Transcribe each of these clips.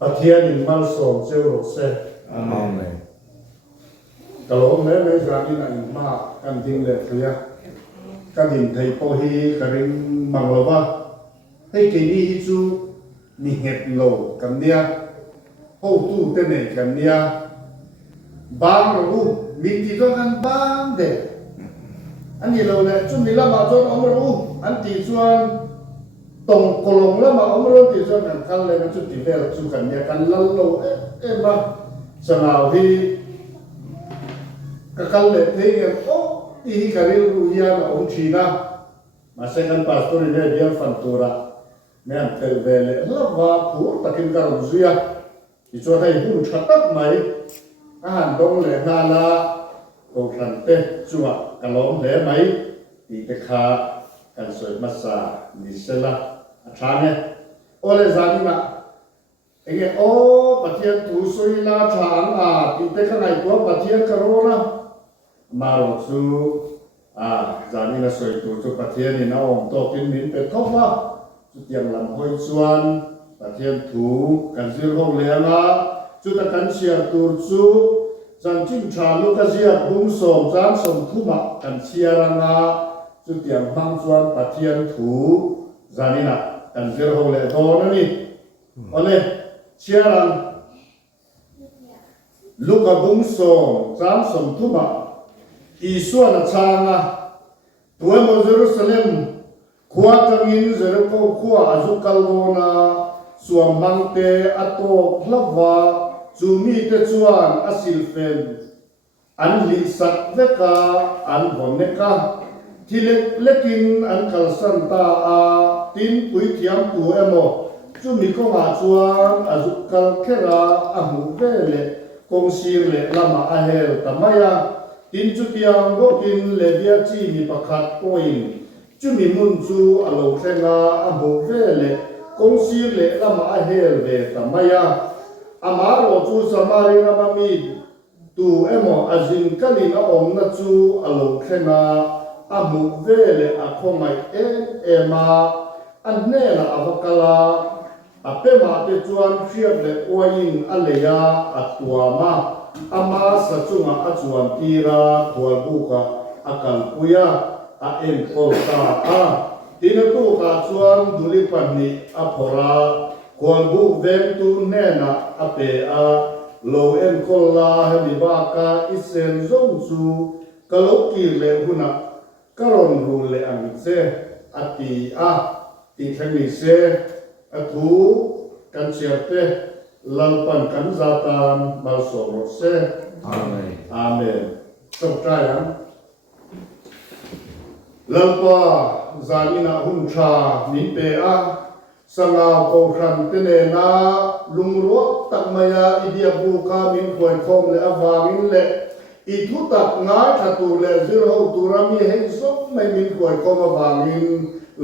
Pathian in mal som cheu rok se Amen. kalom me me jani na in ma kan ding le thia kan din thei po hi karing manglawa hei ke ni hi chu ni het lo kan nia ho tu te ne kan nia bang ro min ti to kan bang deอันนี้เราเนี่ยจุ่มนี่ละมาจนอมรู้อันตีส่วนตรงกลงละมาอมรู้ตีส่วนกันกันเลยมันจุดที่เวลจุกันเนี่ยกันลันโลมาสนาวที่กันเลยที่เนี่ยโอ้ที่การเรียนรู้ยามาองชีนะมาเซ็กันพาสตอร์เนี่ยเดียร์ฟันตัวละเนี่ยเทลเวลละว่าผู้ตะกินการรู้สึกที่ช่วยให้หุ่นชัดตักไหมอาหารตรงเลยนาละก็ขันเตะจั่วกะล้อมเลยไหมตีตะขากันสวยมาสานิสละอาชาเนี่ยโอเลซานิมาเองโอปะเทียนถูสวยลาชานตีตะข้างในตัวปะเทียนกระโรนะมาหลอกซูจานี่นะสวยตัวจุปะเทียนนี่นะองโตกินมินเป็นทบว่าจุดยังลำห้อยส่วนปะเทียนถูกันซื้อห้องเลี้ยงจุดตะกันเชียร์ตูจูจังจิ้มชาลูกเสียบุ้งสมจานสมทุ่มกันเชียรังจุดเตียงฟังส่วนปะเทียนถูจานี่นะกันเสียห้องเลี้ยงโตนั่นนี่อันนี้เชียรังลูกบุ้งสมจานสมทุ่มอีส่วนชางตัวมเยรูซาเล็มขวาจังอินเจริญขวาอาจุกัลโลนาส่วนมังเตอโตพลวาจูมีเตจวนอาศิลเฟนอันลิสัตเวกาอันบอนเนกาที่เล็กินอันคัลสันตาตินปุยเทียมตัวเอโมจูมีก็มาจวนอาจุกัลเคราอาหูเวเลกงซีเลลามาอาเฮลตามายาตินจุดยังก็กินเลเบียจีมีประคัดโอินจูมีมุนจูอโลเซงาอาหูเวเลกงซีเลลามาอาเฮลเวตามายาอามาโรจูสมารินามามีตูเอโมอาจินกัลินาองนัจูอโลเซงาอาหูเวเลอาคงไมเอมาอันเนลาอาวกาลาอาเปมาเตจวนเฟียบเลโออินอเลยาอัตัวมาอามาสัจงอาจวนตีราทัวบุกอากัลปุยาอาเอ็นโคตาทีนตุกาจวนดุลิปันนิอาพราควรบุกเวนตุเนนะอาเปอาโลเอ็นโคลาเฮลิบากาอิเซนซงจูกะลกีเลหุนะกะรอนรูเลอันเซอติอาติเทมิเซอทูกันเชียเตลัลปันกันซาตานมาสโรเซอาเมนอาเมนจบใจยังลัลปาจานินาหุนชานิเปอาสงาโกขันเตเนนาลุงรัวตักมายาอิเดียบูกามินควยคมเลอวามินเลอิทุตักง่ายทัตุเลซิโรตุรามีเฮงสมไม่มินควยคมอวามิน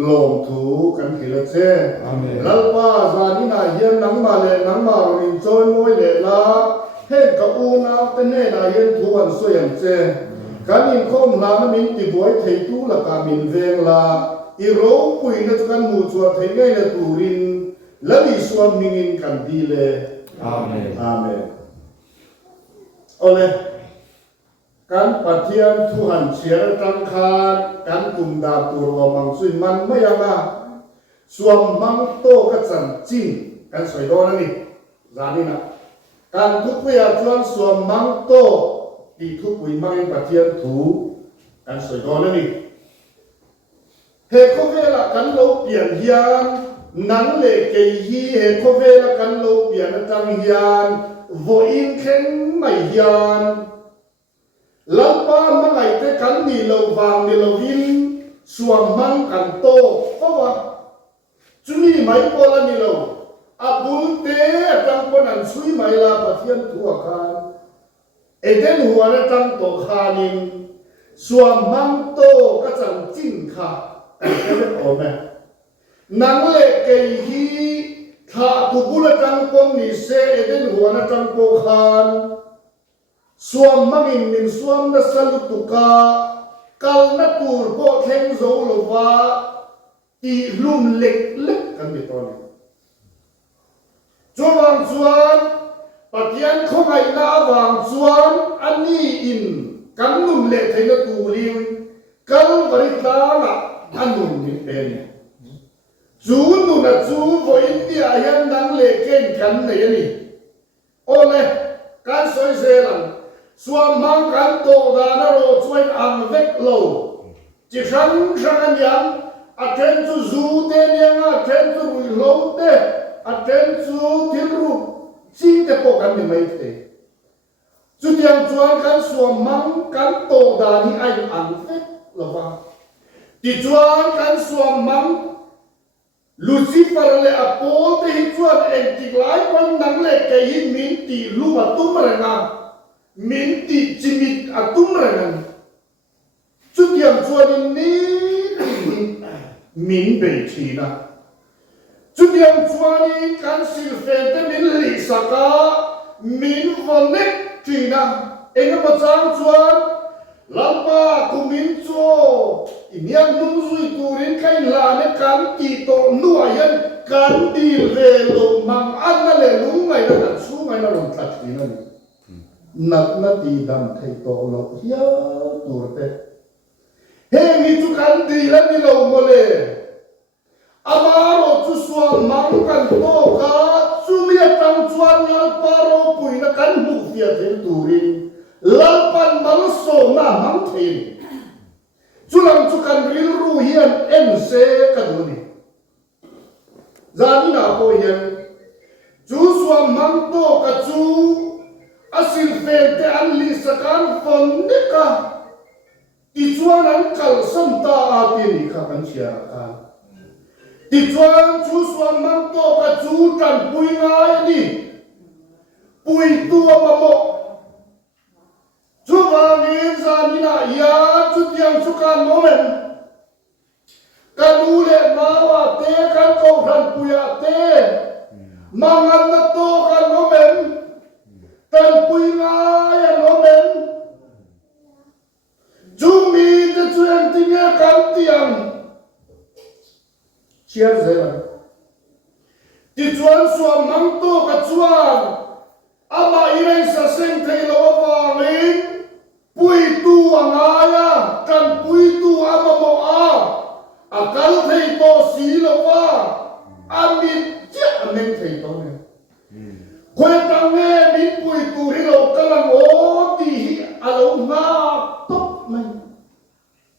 ลมถูกันขิลเซลัลปาจานินาเฮียนนังมาเลนังมารินโจยมวยเลลาเฮงกะอูนาเตเนนาเฮียนทุวันสวยเซกันอินคมลามินติบวยเทตุละกามินเวงลาอีโรปุยนักกันมูชัวเทงไงละตูรินและมีส่วนมิงินกันดีเลยอาเมนอาเมนโอเลการปฏิญาณทุหันเชียร์จังคารการกุมดาตัวรมังสุยมันไม่ยังส่วนมังโตกัจันจิงการสวยโดนนี่จานี่นะการทุกวิญญาณส่วนมังโตที่ทุกวิมังปฏิญาณถูการสวยโดนนี่เฮโคเวลกันโลเปลี่ยนยานนังเลเกยีเฮโคเวลกันโลเปลี่ยนจังยานโวอินเข่งไม่ยานลำปามังไอเตกันนี่โลวางนี่โลวินสวมมังกันโตเพราะว่าจุนี่ไม่พอละนี่โลอาบุลเตจังปนันสุยไม่ลาปะเทียนทั่วคานเอเดนหัวนะจังโตคานินสวมมังโตก็จังจิ้งค่ะแต่ไม่พอไหมนังเล็กเกยฮีถ้าตุบุลจังปนนิเซเอเดนหัวนะจังโตคานสวมมังอินมินสวมนัสลุตุกากัลนัตูร์โบเทงโซลวาตีลุ่มเล็กเล็กกันไปตอนนี้จวน bang chuan patian khongai na wang chuan ani in kan num le theina turin kal varita na anun ni pen chu nu na chu vo india yan nang le ken kan nei ani ole kan soi zelang suam mang kan to da na ro chuan ang vek lo chi sang sang an yang aten chu zu te niang aten chu rui lo te aten chu thil ru chi te po kan ni mai te chu tiang chuan kan suam mang kan to da ni ai ang vek lo wa ti chuan kan suam mang Lucifer le apol te hi chuan en tik lai pan nang le ke hi min ti lu ba tum ranga min ti chimit atum ranga chu tiang chuan ni min be thina chu tiang chuan ni kan sil fen te min li saka min vonek thina enga ma chang chuan lampa kumin cho inyang nung zui turin kai la ne kan ti to nuayan kan di ve lo mang an na le lung ngai na kan su ngai na long tlat ni na ni nat na ti dam thai to lo hia tur te he mi chu kan di la ni lo mo le amaro chu suam mang kan to ka chu mi tang chuan ngal paro pui na kan mu fia the turin lalpan maluso na mang thein chulang chu kan ril ru hian en se kaduni zani na po hian chu suam mang to ka chu asil fen te an li sakan fon ne ka ti chuan an kal sam ta ati ni kha kan chia ka ti chuan chu suam mang to ka chu tan pui ngai ni pui tu amamo chu wangin zanina ya chu tiang chu kan momen kan ule mawa te kan ko ran puya te mangan na to kan momen tan pui ngai an momen chu mi te chu en tinge kan tiang chia zela ti chuan suam mang to ka chuan ama irei sa seng thei lo wangin pui tu angaya kan pui tu amamo a akal thei to si lo wa amit cha men thei to ne khoi tang ne min pui tu ri lo kalang o ti hi alo nga top mai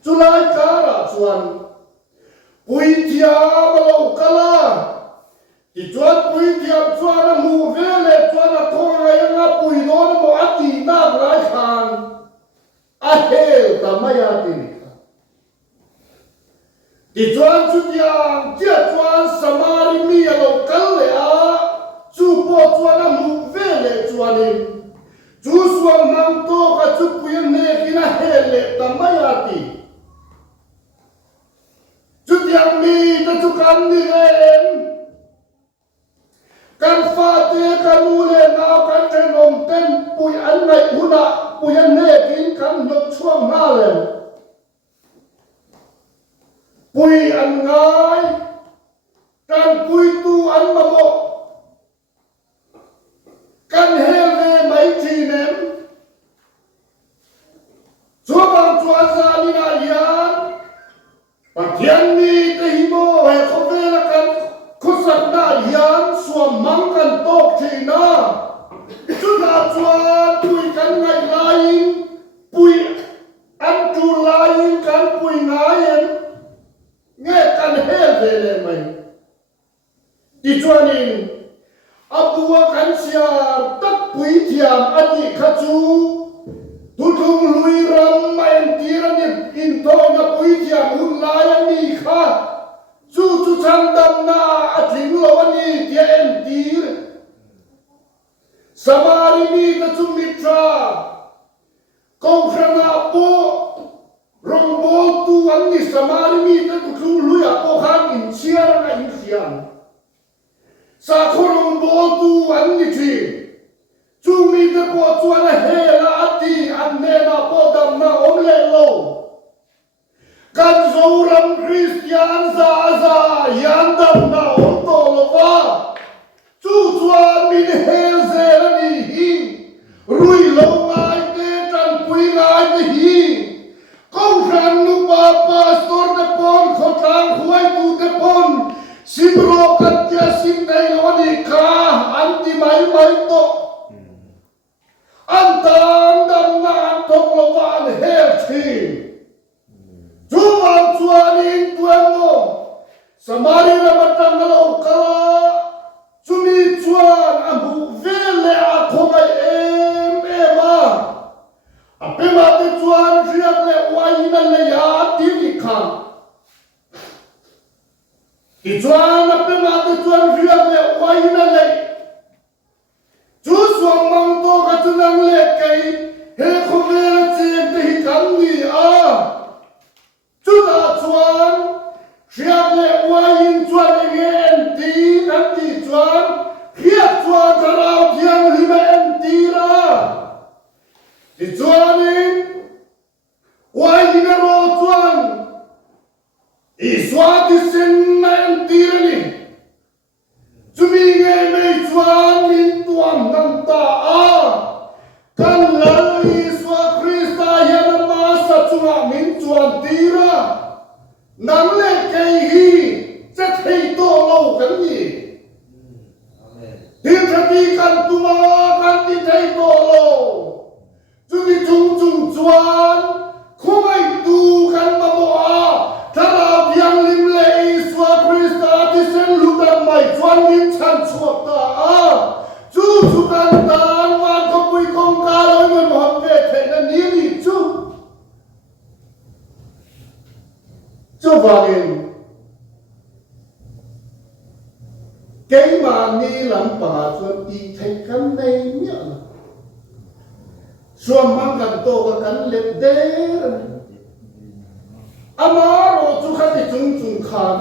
chulai kara chuan pui tia lo kala ti chuan pui tia chuan mu vele chuan a khonga nga pui do mo ati na lai khan ahel tamaya tinika ti chuan chu tiang chia chuan samari mi alo kal le a chu po chuan a mu vele chuanin chu suam mang to ka chu puyan ne kina hel le tamaya ti chu tiang mi ta chu kan ni ren kan fa te kan ule nau kan tenom ten pui an ngai huna puyan ne kin kan nok chuang na le pui an ngai kan pui tu an mamo kan hel ve mai chi nem chua bang chua za ni na yan patian mi te hi mo he kho ve la kan khusak na yan suam mang kan tok chi na chu na chuan pui kan ngai lain pui an tu lain kan pui ngaien nghe kan hel ve le mai ti chuanin abua kan sia tak pui thiam ani kha chu tu thung lui ram en tiran in to na pui thiam hun lai ani kha chu chu chan dam na a thing lo ani tia en tir samari mi ta chu mitra kong frana po rong bol tu an ni samari mi ta tu thung lui a po khan in chiar na in siam sa khorong bol tu an ni thi chu mi te po chuan a hela ati an ne na po dam na om le lo kan zoram Christian za yan dam na om to lo wa chu chuan mi in hell zera ni hi rui lo ngai te tan pui ngai te hi câu ran nu pa pastor te pon khotang khuai tu te pon sibro katya sim dai lo ni kha anti mai mai to antam dam na tok lo van hell thi Jual cuanin tuemo, samari na matang ngalaw kala, sumi cuan abu vele ako ngay ema. Ape mati cuan siyak le wain na layati ika. Icuan ape mati cuan siyak le wain na lay. Juswang mangto katunang le kay, he kumela siyang tehikang ni Juda chuan, siap le wain chuan ingen ti nanti chuan, hiap chuan karau tiang lima enti ra. Di chuanin, wain ro chuan, iswa di sen na enti ra ni. Cuminge mei chuan min tuam nang ta kan lal iswa Krista yan masa chunga min chuan tira nang le kei hi chat hei to lo kan ni tin thati kan tuma kan ti thei to lo chu ti chung chung chuan khomai tu kan ma mo thara biang lim le iswa Krista ti sen lu dam mai chuan min chan chuak ta chu chu kan tan wan ko pui kong ka loi ngon hon ve the na ni chu vangin cái mà ni làm bà chuan ti thei kan nei mia suam mang kan to ka kan let de amaro chu kha ti chung chung khan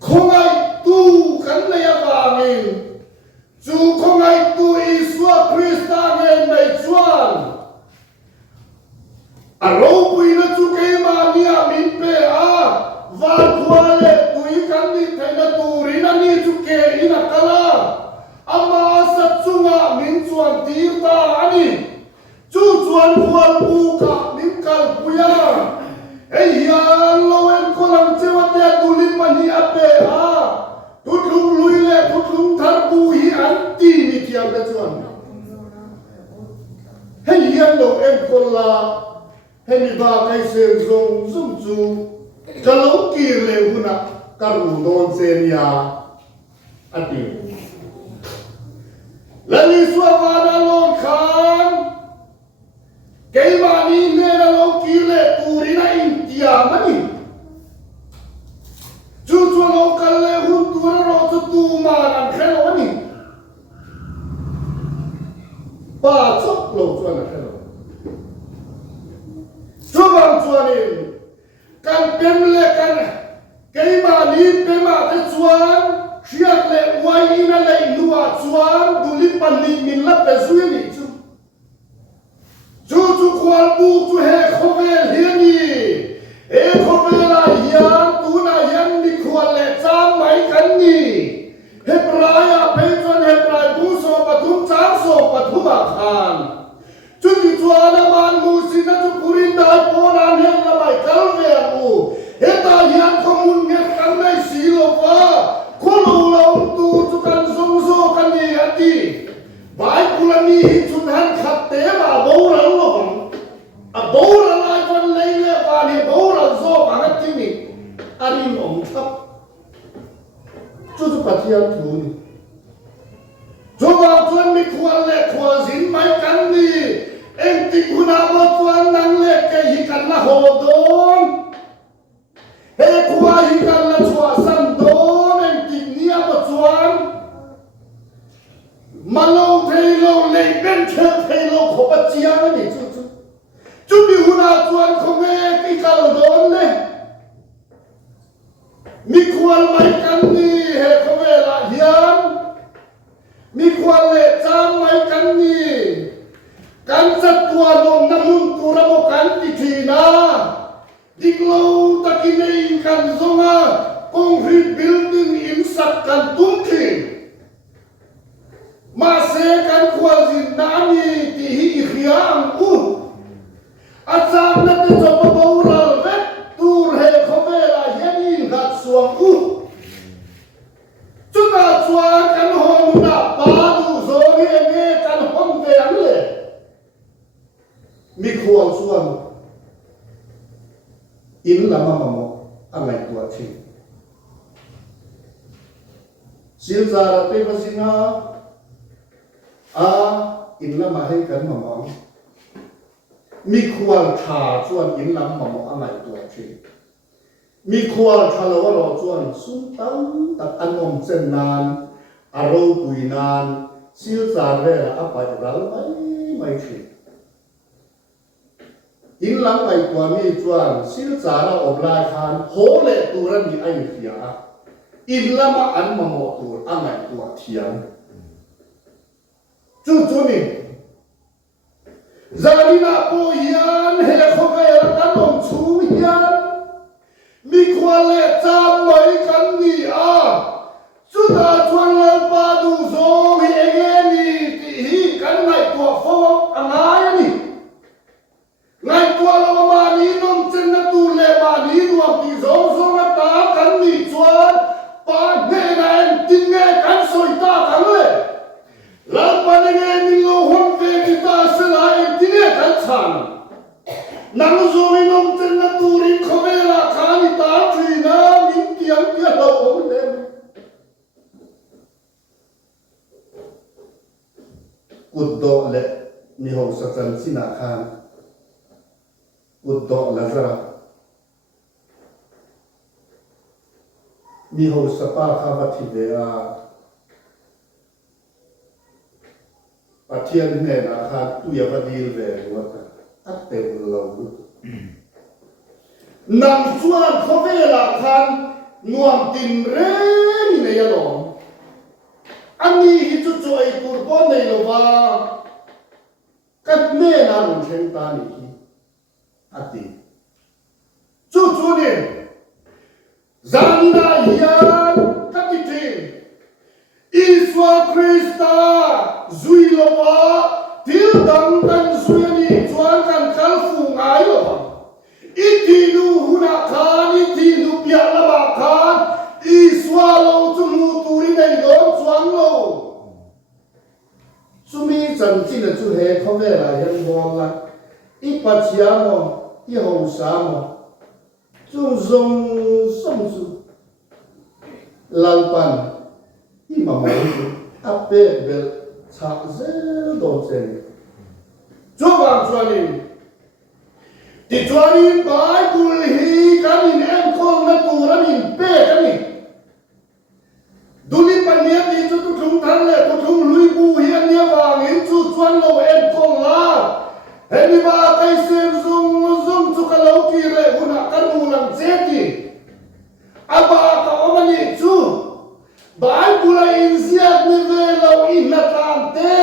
khongai tu kan nei avangin chu khongai tu iswa Krista ngen nei chuan aro pui na chu ke ma nia min pe van khwale tui kan ni thaina turi na ni chu ke ina kala ama sa chunga min chuan tir ta ani chu chuan khwal pu ka min kal puya ei ya lo en kolam chewa te tulim pani ape tutlum luile tutlum thar bu hi anti ni tiang da chuan hei ya lo en kola hei ba kai se zong zum chu kalau kiri huna karu don senia ati lali suavana lon khan kei mani ne na lo kire turina india mani chu chu lo kalle hun tura ro tu ma nan khelo ani ba chok lo chuan na khelo chu bang chuanin kan pem le kan kei ma ni pe ma te chuan khiak le wai ina le nuwa chuan duli pani min la pe zui ni chu chu khwal bu chu he khovel hiani e khovela hian tu na hian ni khwal le cham mai kan ni he praya pe chuan he prai bu so pathum cham so pathuma khan chu ti chuan man mu sin na chu purin dai pon an he la mai kal ve u heta hian khomun nge kan nei si lo wa kholo lo tu chu kan zong zo kan ni ati bai pulani hi chun han khat te ma bo ran lo a bo ran lai kon nei le wa ni bo ran zo ba ga ti ni arin om thap chu chu pathian thu ni zo ba chuan mi khwal le khwa zin mai kan ni em ti kuna bo chuan nang le ke hi kan la ho don he khwa hi kan la chwa san don em ti nia bo chuan malo thelo le ben thelo kho pa chiang ni chu chu chu mi huna chuan khong e ki kal don le mi khwal mai kan ni he khove la hian mi khwal le cham mai kan ni kan sat tua nom namun tura mo kan ti thina diklo takinei kan zonga concrete building in sak kan tum thi ma khwazin nani ti hi khiang u acham na te job baural vet tur he khomela yanin gat suang u chuta chua kan hom na pa du zo nge kan hom ve ang le mi khuang suang in lama mamo angai tua thi silzara pe basina a in lama he kan mamo mi khuang tha chuan in lam mamo angai tua thi mi khuang tha lo ro chuan sum tam tak anom chen nan aro pui nan silzar ve a pai ral mai thi in lam mai tua mi chuan silzara obla khan ho le turan ni ai khia in lama an mamo tur angai tua thiam chu ni zalina po hian he khowel kanom chu hian mi khwale cham mai kan ni a chu da chuan la pa du zo hi enge ni ti hi kan ngai tua fo angai ni ngai tua la ma ni nom chen na tu le ma ni nuam ti zo zo ma ta kan ni chuan pa ne na en tin nge kan soi ta kan le lam pa ne nge ni lo hom ve ki ta se la en tin nge kan chan nang zo ni nom chen na tu ri khowela khan ta tri na min tiang pia lo om le kud do le ni ho sa chan sina khan kud do la zara mi ho sa pa kha va thi ve a pathian ne na kha tu ya va dil ve wa ta at te lo lu nam chuan khowela khan nuam tin re ni ne ya lo ani hi chu chu ai tur po nei lo wa kat me na lu chen ta ni hi ati chu ni zanina hian katitin iswa krista zui lo wa til dang kan zui ni chuan kan kal fu ngai lo iti nu huna khan iti nu pia la ba khan iswa lo chu nu turi nei lo chuang lo sumi chan chin chu he khowela yan bol la i pa chia mo i ho sa mo chu zong song su lalpan i ma mo ape bel cha zel do chen chu bang chuanin ti chuanin Bible hi kanin em khong na turanin pe kanin duli pania ti chu tu thung than le tu thung lui bu hian nia wang in chu chuan lo em khong la hemi ba kai sem zung chu ka lo ki le huna kan mu lam che ti aba ka omani chu Bible in ziat ni ve lo in na tan te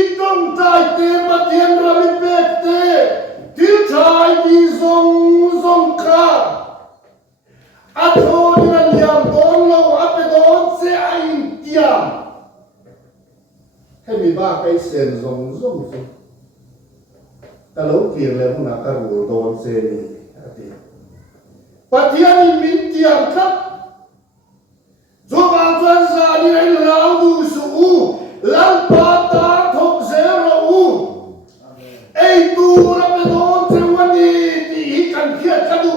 itong tai te pathian rami pek te til chai di zong ka athon na liam don lo ape don se ai tiam hemi ba kai sem zong su ta lo ki le huna ka ru don se ni ati pathian in min tiam khap zo ba chuan za ni ai lau du su u lam pa ta thok zero u ei tu ra pe don se wani ti hi kan khia khadu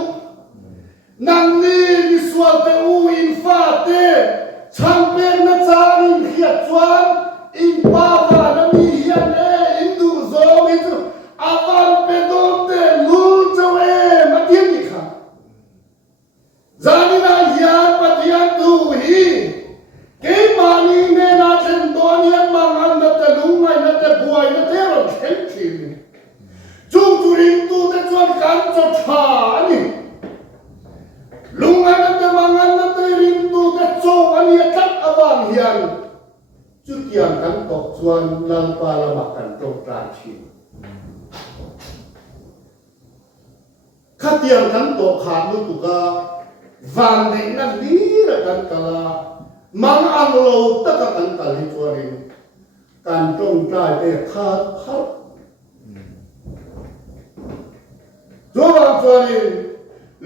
nang ni mi swal te u in fa te chang pe na chang in khia chuan in pa va na mi hian e in du zo mi chu avan pe don te lul chaw e ma thiam ni kha zani na hian pathian tu hi ke mani ne na chen don hian mangan na te lungai na te buai na te ron khen thin chung tu ring tu te chuan kan cho tha ani lungai na te mangan na te ring tu te chong ani tat awang hian chu tiang kan tok chuan lan pa la ma kan tong tran thin khatiang kan tok khat nu tu ka van nei na li ra kan kala mang ang lo ta ka kan kal hi chuarin การตรงใจแต่ขาดพัดตัวบางส่วนนี้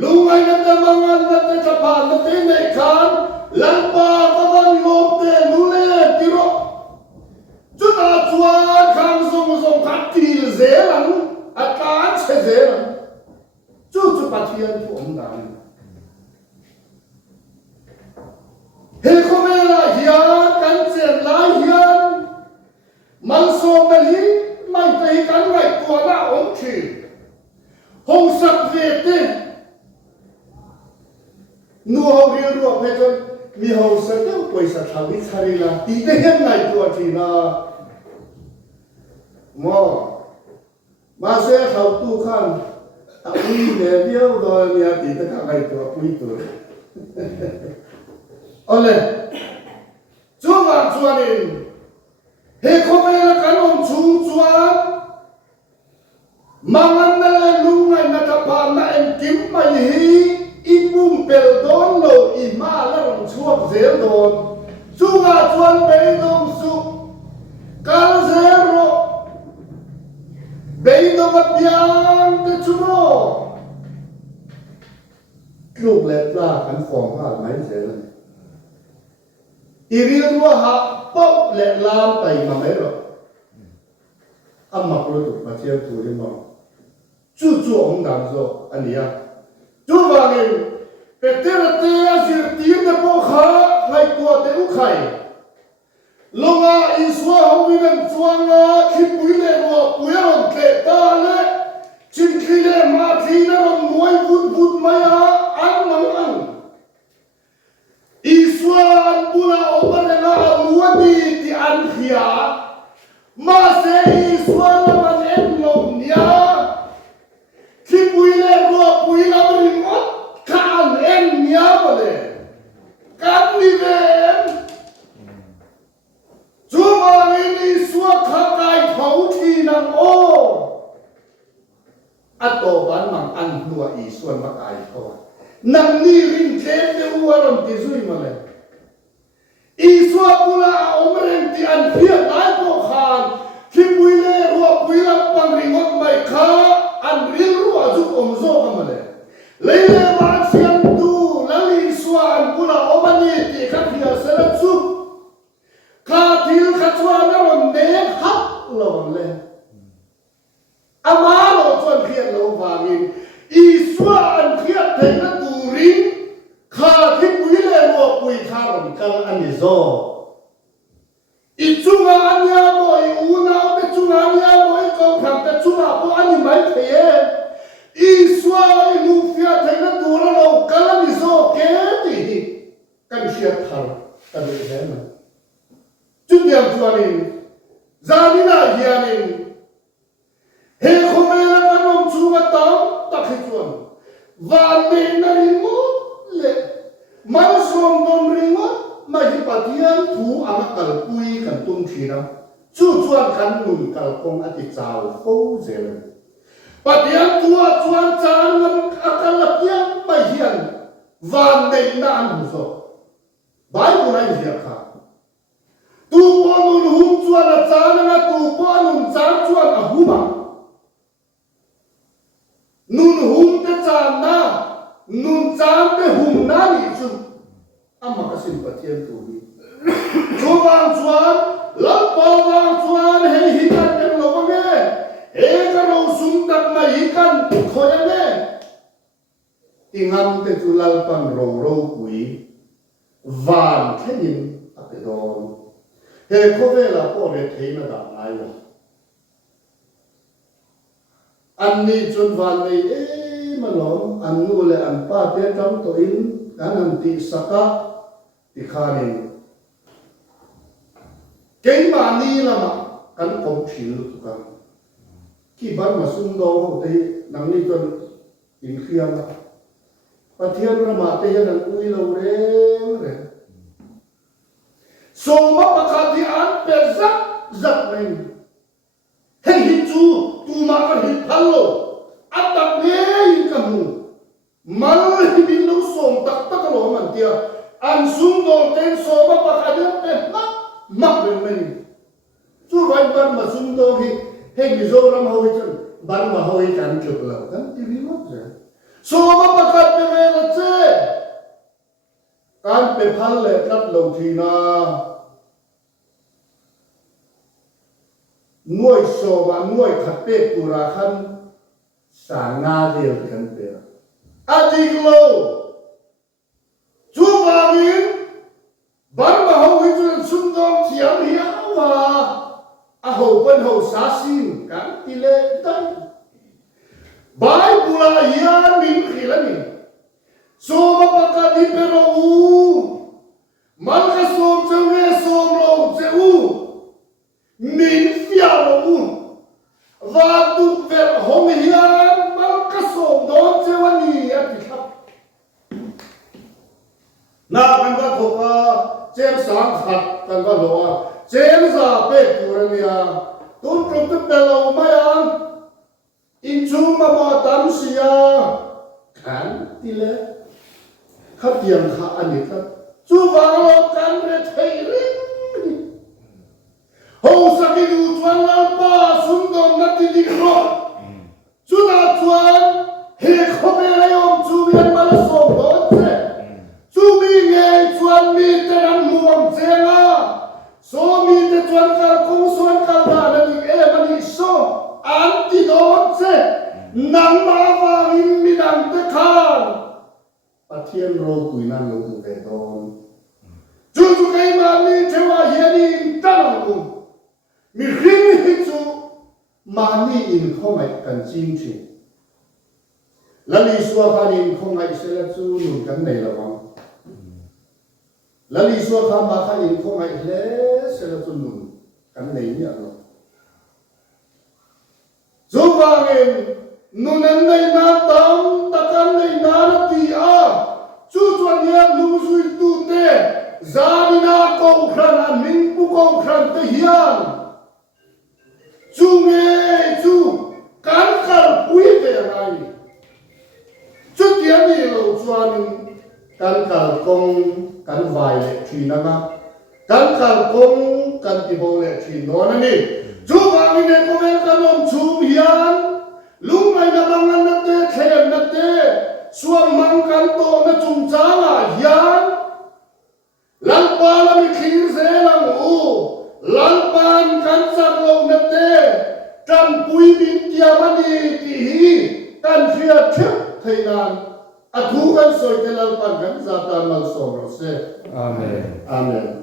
ลุงไอ้นั่นจะมังอันนั่นจะผ่านนั่นในขานหลังป่าตะวันโลมเตลุเล่ติโรจุดอาชวนคำส่งขัดตีเซลังอาการเซลังจุดปัจจัยผู้องค์ดำเฮโคเมลาเฮียกันเสียลาเฮียมันโซเบลีไม่ไปกันไว้ตัวละองค์ที่หงสักเวทีนัวเรียนรู้ไปจนมีหงสักเดียวไปสักทวิชารีละตีได้ยังไงตัวที่น่ะมาเสียเขาตู้ข้างอุ้ยเนี่ยเดียวโดนเนี่ยตีได้ยังไงตัวอุ้ยตัวเอาเลยช่วงวันช่วงนี้เฮโคเมลกันองชูชวนมังอันนั่นลุงไงนักพานาเอ็มกิมไม่ฮีอีปุ่มเปิลโดนโลอีมาแล้วองช่วงเซลโดนช่วงชวนไปดงสุการเซโรไปดงกับยังเตชุโรลูกเล็กล่ากันฟองผ้าไหมเซลอีเรียนว่าหาป๊อกเล็กลามไปมาไหมหรออามาปลุกมาเที่ยวตัวเดียวมั้งจู่ๆองค์ดำโซอันนี้อ่ะจู่ว่าไงเป็นเทระเทียสิร์ตีนเดปโขาไงตัวเตอุไข่ลงอาอิสวาฮวินันสวางาคิดปุยเล่วัวปุยรังเกตาเล่ชินคิเล่มาทีนรังมวยบุดมายาอันมังอันอิสวานบุลาอมรนาอมวดีที่อันเขียมาเสียอิสวานมันเอ็มลงเนียคิดปุยเล่วัวปุยลาบริมอดข้าอันเอ็มเนียมาเลยกันนิเวนจูมาเงินอิสวาข้าไก่เผาทีนังโออัตโตบันมังอันนัวอิสวานมาไก่เขานังนี่รินเกตเดวัวรำติซุยมาเลยอิสวาบุลาอมเรนติอันเพียรไล่พวกขานคิปุยเล่รัวปุยลับปังริงวัดไม่ข้าอันริลรัวจุกอมโซกันมาเลยเลยมาเสียงดูแล้วอิสวาบุลาอมนี่ติขัดเฮียเสร็จสุดข้าทิลขัดชวนแล้วเนกฮับหล่นเลยอามาโลชวนเพียรโลวางินอิสวาอันเพียรเทนตูรินข้าคิปุยเล่รัวปุยข้ารำกันอันนี้โซIcunganya boy una pecunganya boy kau pernah cunga po ani mai theye iswa ilufia thena dura lo kala miso keti kan sia thar kan dena chunyam chuanin zanina hianin he khomela kanom chunga tam takhichuan vane narimo le masom don ringo mai patian thu ama kalpui kan tum thina chu chuan kan nun kalkong ati chau fo zel patian tua chuan chan ngam akalapian mai hian van nei na an so bai bu nai zia kha tu po nun hum chuan a chan na tu po nun chan chuan a huma nun hum te chan na nun chan te hum na ni chu ama kasin patian tu ni chuang chuan lam pa wang chuan hei hikan em lo nge e ka ro sum tak mai hikan khoya nge ingam te chu lal pan ro ro pui van thenin apedon he khovela po le theina da ngai wa anni chun van nei e malom annu le an pa te tam to in kanan ti saka tikhanin cái mà ni là mà cắn công chịu được cả khi bắt mà xung đột hậu thế nắng ni tuần in khiêm là và thiên ra mà tây dân ui lâu đấy số mà bắt khát thì ăn bẹt giặc giặc này hay hít chú tu mà còn hít thằng lô ăn đặc nghe cả mù mà hít bin lâu sòng tắc tắc lô mà tia ăn xung đột tên số mà bắt khát thì ăn bẹt mắc bên mình chú vai ban mà sum to hi he Mizoram hoi chun ban ma hoi kan chuk lo kan ti ri mo je so ma pakat pe ve la che kan pe phal le tat lo thi na nuôi so và nuôi khát pe pura khan sa nga deu kan pe adik lo chu vangin ban ma hoi chun sum dong thiam hi wa a ho pen ho sa sin kan ti le tai bai pula hian min khilani so ma paka di pero u mal ka som che som lo che u min fia lo u va tu ver hong hian mal ka som do che wani a ti khap na kan ba thoka chem sang khat kan ba lo a chem za pe turania tun trum tu pe lo ma yang in chu ma ma tam sia kan ti le khap yang kha ani kha chu va lo kan re thei ring ho sa ki du chuan la pa sum dom na ti dik ro chu na chuan he kho be la yom chu bian ma la so do che chu mi nge chuan mi te ram muam chenga so mi te chuan kal kong suan kal da na ni e ma ni so an ti do che nang ma wa in mi dang te khan pathian ro kui nan lo tu ve don chu chu kai ma ni che wa hian in ta lo mi ring hi chu ma ni in khong ai kan ching chi lali suwa khan in khong ai se la chu nun kan nei la wang lali suwa khan ma khan in khong ai le se la chu nun kan nei ni a lo zu wangin nun an nei na tam ta kan nei na ti a chu chuan ya lu sui tu te zanina ko khran an min pu ko khran te hian chu nge chu kan kal pui ve ngai chu tian ni lo chuan kan kal kong kan vai le thi na ma kan kal kong kan ti bo le thi no na ni chu wang ni ne ko ve kan om chum hian lung mai na mangan na te khen na te suam mang kan to na chung cha la hian lan pa la mi khir se lang u lan pan kan sak lo na te kan pui bin tia mani ti hi kan fia thep thainan a thu kan soi te lan pan kan za ta mal so ro se Amen. amen